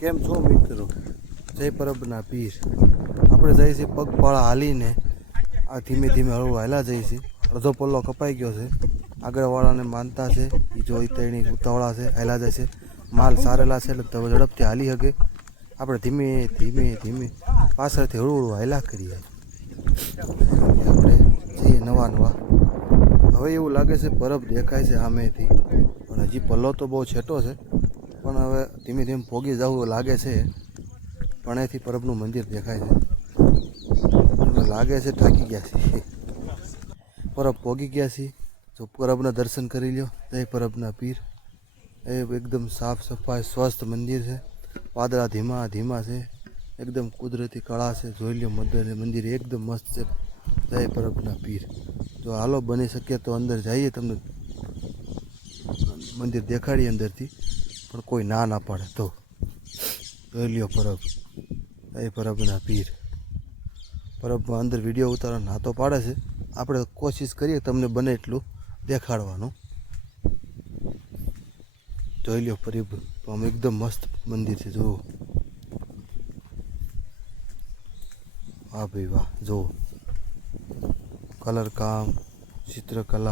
કેમ છો મિત્રો? જય પરબના પીર. આપણે જઈએ છીએ પગપાળા હાલીને આ ધીમે ધીમે હળવું હાલા જઈએ છીએ. અડધો પલ્લો કપાઈ ગયો છે. આગળવાળાને માનતા છે એ જો તેણી ઉતાવળા છે હાલા જાય છે. માલ સારેલા છે એટલે ઝડપથી હાલી શકે. આપણે ધીમે ધીમે ધીમે પાછળથી હળવું હળવું હાલા કરીએ. આપણે જઈએ નવા હવે એવું લાગે છે પરબ દેખાય છે સામેથી, પણ હજી પલ્લો તો બહુ છેટો છે. પણ હવે ધીમે ધીમે પોગી જવું લાગે છે. પણ એથી પરબનું મંદિર દેખાય છે. લાગે છે થાકી ગયા છે. પરબ પોગી ગયા છે. જો પરબના દર્શન કરી લ્યો. જય પરબના પીર. એ એકદમ સાફ સફાઈ સ્વસ્થ મંદિર છે. વાદળા ધીમા ધીમા છે. એકદમ કુદરતી કળા છે. જોઈ લ્યો મંદિર એકદમ મસ્ત છે. જય પરબના પીર. જો હાલો બની શકે તો અંદર જઈએ, તમને મંદિર દેખાડીએ અંદરથી, પણ કોઈ ના પાડે તો જોઈ લ્યો પરબ. એ પરબના પીર. પરબમાં અંદર વિડીયો ઉતારવા ના તો પાડે છે. આપણે કોશિશ કરીએ તમને બને એટલું દેખાડવાનું. જોઈ લ્યો પરબ આમ એકદમ મસ્ત મંદિર છે. જુઓ, વાહ ભાઈ વાહ. જુઓ કલર કામ, ચિત્રકલા.